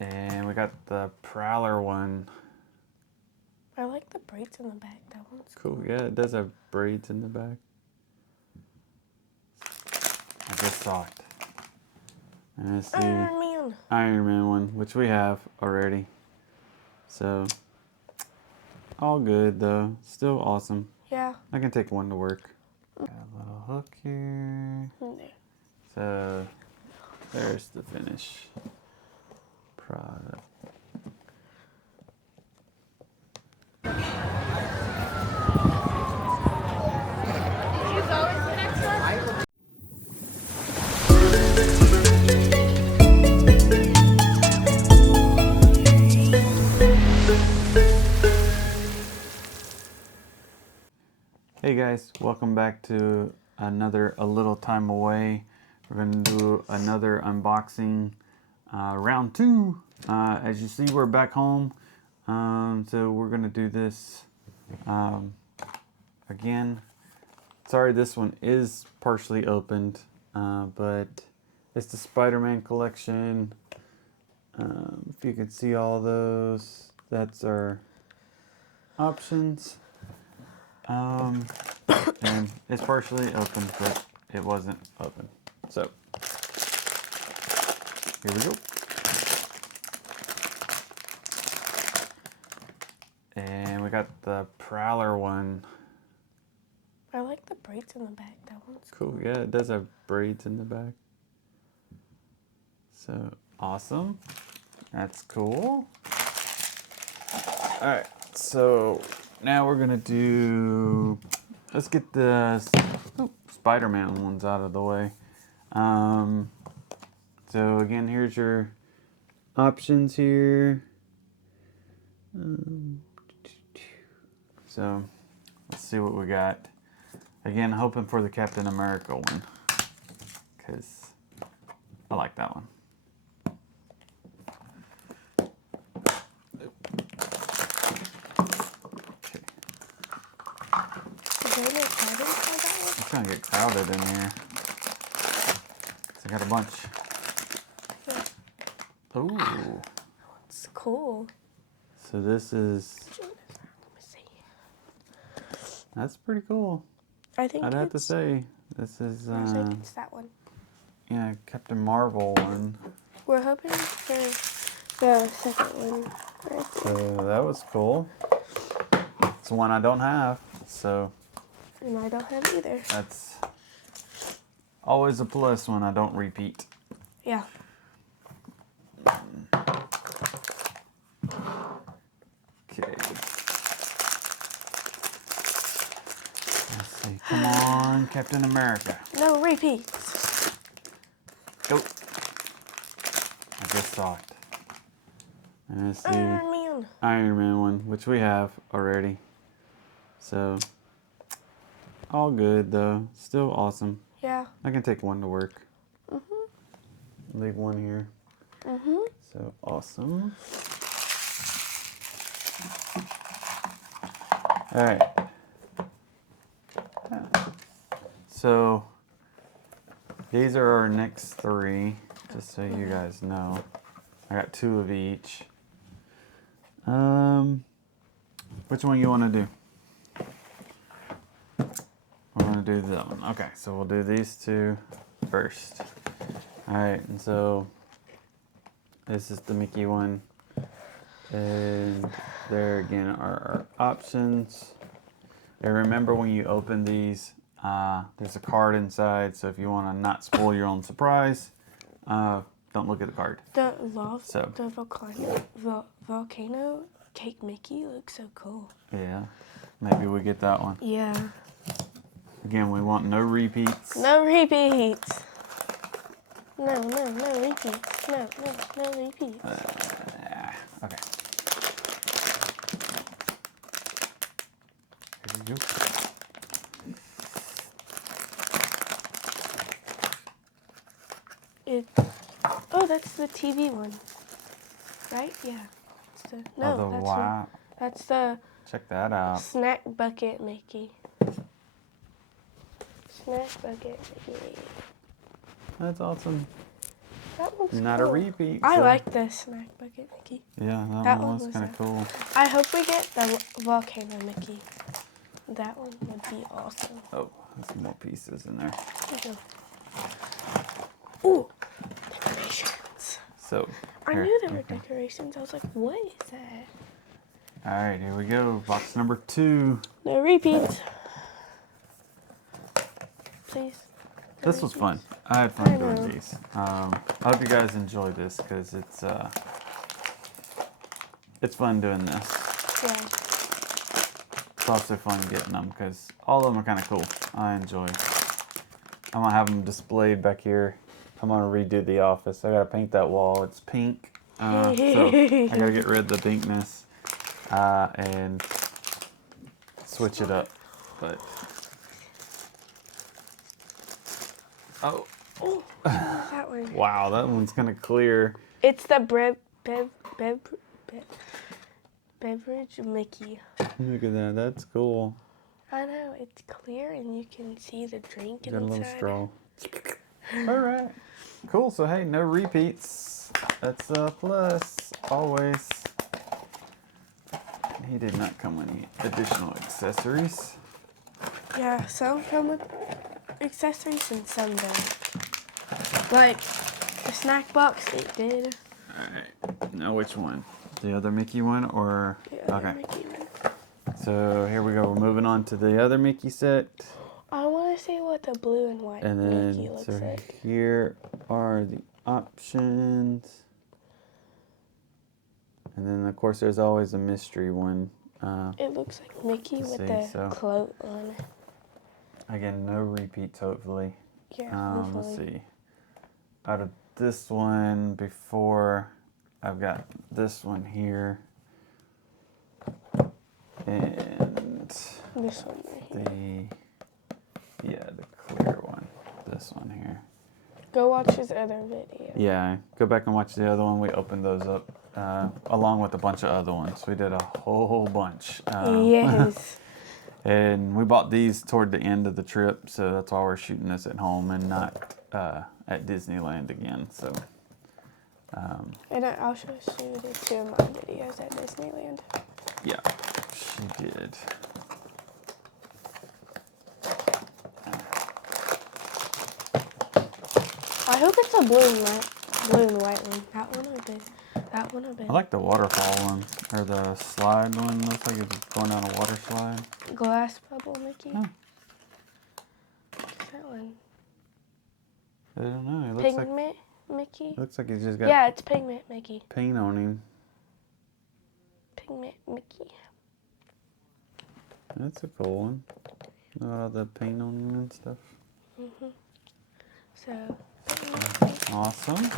And we got the Prowler one. I like the braids in the back. That one's Cool. Yeah, it does have braids in the back. I just saw it. And it's the Iron Man one, which we have already. So, all good though. Still awesome. Yeah. I can take one to work. Got a little hook here. So, there's the finished product. Hey guys, welcome back to another A Little Time Away. We're going to do another unboxing, round 2. As you see, we're back home, so we're going to do this again. Sorry, this one is partially opened, but it's the Spider-Man collection. If you can see all those, that's our options. And it's partially open, but it wasn't open. So, here we go. And we got the Prowler one. I like the braids in the back. That one's cool. Yeah, it does have braids in the back. So, awesome. That's cool. Alright, so now we're going to do... Let's get the Spider-Man ones out of the way. So again, here's your options here. So let's see what we got. Again, hoping for the Captain America one, because I like that one. It's gonna get crowded in here. So I got a bunch. Yeah. Ooh. It's cool. So this is. Let me see. That's pretty cool. I'd have to say this is. I think it's that one. Yeah, Captain Marvel one. We're hoping for the second one. So that was cool. It's one I don't have, so. And I don't have either. That's always a plus when I don't repeat. Yeah. Okay. Let's see. Come on, Captain America. No repeats. Nope. I just saw it. And it's the Iron Man one, which we have already. So, all good though. Still awesome. Yeah. I can take one to work. Leave one here. So awesome. All right. So these are our next 3, just so you guys know. I got 2 of each. Which one you want to do? We're going to do that one. Okay, so we'll do these 2 first. Alright, and so this is the Mickey one. And there again are our options. And remember, when you open these, there's a card inside, so if you want to not spoil your own surprise, don't look at the card. The volcano cake Mickey looks so cool. Yeah, maybe we get that one. Yeah. Again, we want no repeats. No repeats. No repeats. No repeats. Okay. Here we go. Oh, that's the TV one, right? Yeah. That's the. Check that out. Snack bucket Mickey. Snack bucket Mickey. That's awesome. That one's Not cool. a repeat. I so- like the snack bucket Mickey. Yeah, That that one one was was kind of cool. I hope we get the volcano Mickey. That one would be awesome. Oh, there's some more pieces in there. Ooh, decorations. So, I here, knew there were okay. decorations. I was like, what is that? All right, here we go. Box number 2. No repeats. Please. No This was repeats. fun. I had I fun know. doing these. I hope you guys enjoy this because it's fun doing this. Yeah. It's also fun getting them because all of them are kind of cool. I enjoy. I'm gonna have them displayed back here. I'm gonna redo the office. I gotta paint that wall. It's pink, so I gotta get rid of the pinkness and switch it up. But oh, That one. wow, that one's kind of clear. It's the beverage Mickey. Look at that. That's cool. I know, it's clear and you can see the drink Got a little inside. straw. All right. Cool. So, hey, no repeats. That's a plus, always. He did not come with any additional accessories. Yeah, some come with accessories and some don't. Like the snack box, it did. All right. Now, which one? The other Mickey one or? The other Okay. Mickey one. So, here we go. We're moving on to the other Mickey set. I want to see what the blue and white And Mickey then, looks so like. here are the options. And then, of course, there's always a mystery one. It looks like Mickey Let's with see, the so- cloak on. Again, no repeats, hopefully. Yeah, Let's hopefully. see. Out of this one before, I've got this one here. And This one right here. the clear one. This one here. Go watch his other video. Yeah, go back and watch the other one. We opened those up along with a bunch of other ones. We did a whole bunch. Yes. And we bought these toward the end of the trip, so that's why we're shooting this at home and not at Disneyland again. So, And I also showed it to my videos at Disneyland. yeah, she did. I hope it's a blue and white one. That one would be. I like the waterfall one, or the slide one. Looks like it's going down a water slide. Glass bubble Mickey. Oh. What's that one? I don't know. It looks Pigment Mickey. looks like he's just got Yeah, it's Pigment Mickey. paint on him. Pigment Mickey. That's a cool one. All the paint on him and stuff. So, Awesome.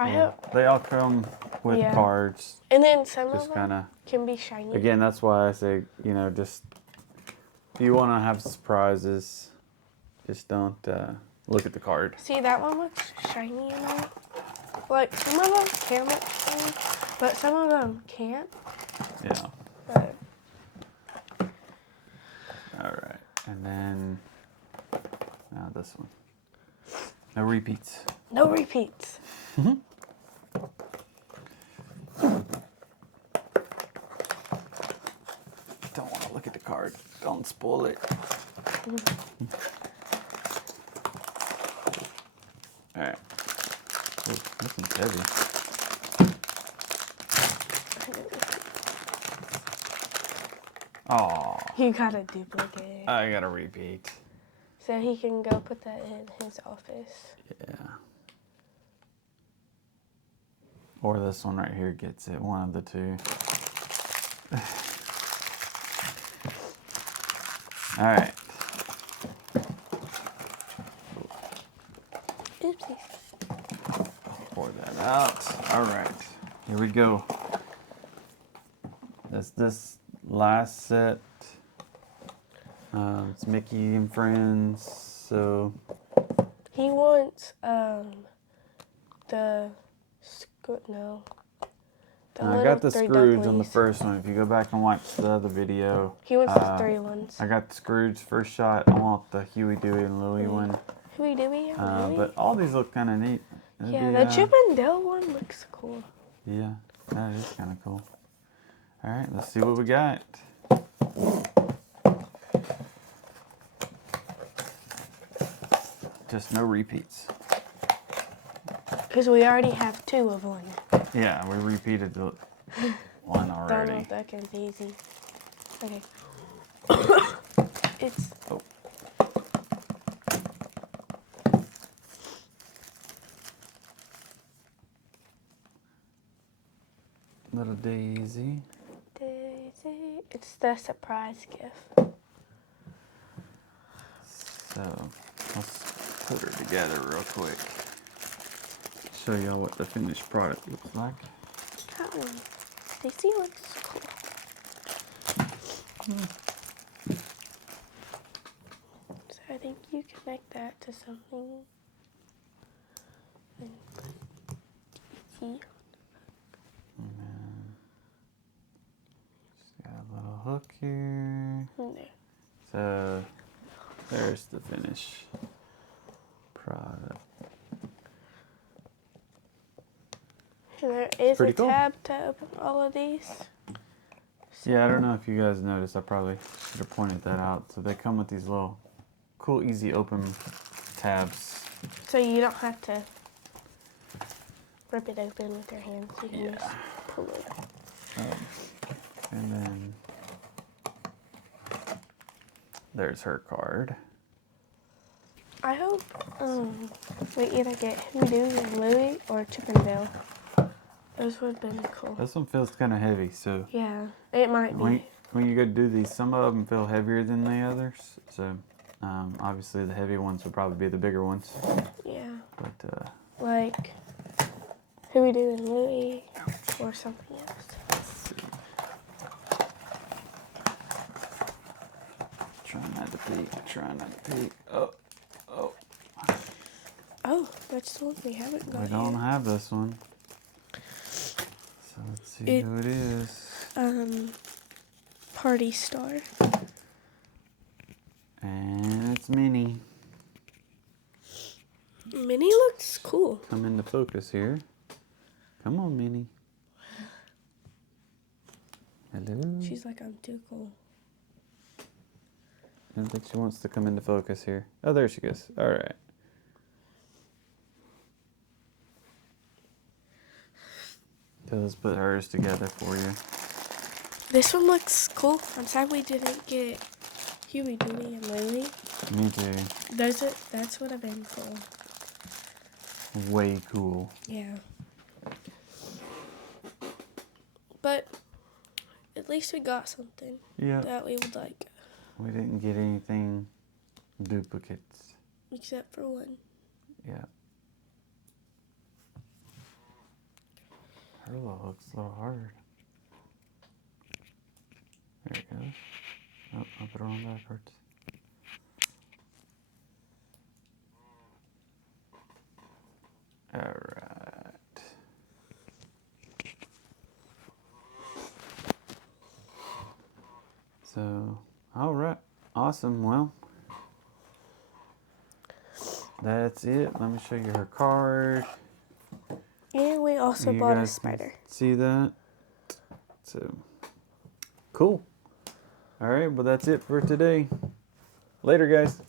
I hope. They all come with Yeah. cards. And then some Just of kind them of. can be shiny. Again, that's why I say, just if you want to have surprises, just don't look at the card. See, that one looks shiny and all. Like, some of them can look shiny, but some of them can't. Yeah. But All right. And then now this one. No repeats. no repeats. Don't want to look at the card. Don't spoil it. All right. Oh, this one's heavy. Oh, You got a duplicate. I got a repeat. So he can go put that in his office. Yeah. Or this one right here gets it. One of the two. All right. Oopsies. Pour that out. All right. Here we go. That's this last set. It's Mickey and Friends. So He wants the no. The I little got the three Scrooge on the ducklings. first one. If you go back and watch the other video, He wants the three ones. I got the Scrooge first shot. I want the Huey, Dewey, and Louie one. Huey, Dewey, and Louie. But all these look kind of neat. That'd Yeah, be, the Chip and Dale one looks cool. Yeah, that is kind of cool. All right, let's see what we got. Just no repeats. Because we already have 2 of one. Yeah, we repeated the one already. Donald Duck and Daisy. Okay. It's... Oh. Little Daisy. Daisy. It's the surprise gift. So, let's put her together real quick. Show y'all what the finished product looks like. That one. Daisy looks cool. So I think you can make that to something. And Daisy. And then, just got a little hook here. There. So, there's the finished product. There is pretty a cool. tab to open all of these. Yeah, I don't know if you guys noticed. I probably should have pointed that out. So they come with these little cool, easy open tabs. So you don't have to rip it open with your hands. You can just pull it. And then there's her card. I hope we either get Huey, Dewey, and Louie or Chip and Dale. Those would have been cool. This one feels kind of heavy, so Yeah, it might be. when you go do these, some of them feel heavier than the others. So obviously the heavy ones would probably be the bigger ones. Yeah. But Like Huey, Dewey, and Louie or something else. let's see. Try not to peek. Try not to peek. Oh. Oh, that's the one we haven't got We don't yet. have this one. So let's see who it is. Party Star. And it's Minnie. Minnie looks cool. Come into focus here. Come on, Minnie. Hello. She's like, I'm too cool. I don't think she wants to come into focus here. Oh, there she goes. All right. So let's put hers together for you. This one looks cool. I'm sad we didn't get Huey, Dewey, and Louie. Me too. That's what I've been for. Way cool. Yeah. But at least we got something Yeah. that we would like. We didn't get anything duplicates. Except for one. Yeah. Her looks a little hard. There it goes. Oh, I'll put her on backwards. Alright. So, alright. Awesome. Well, that's it. Let me show you her card. And we also You bought a guys can spider. See that? So, cool. Alright, well, that's it for today. Later, guys.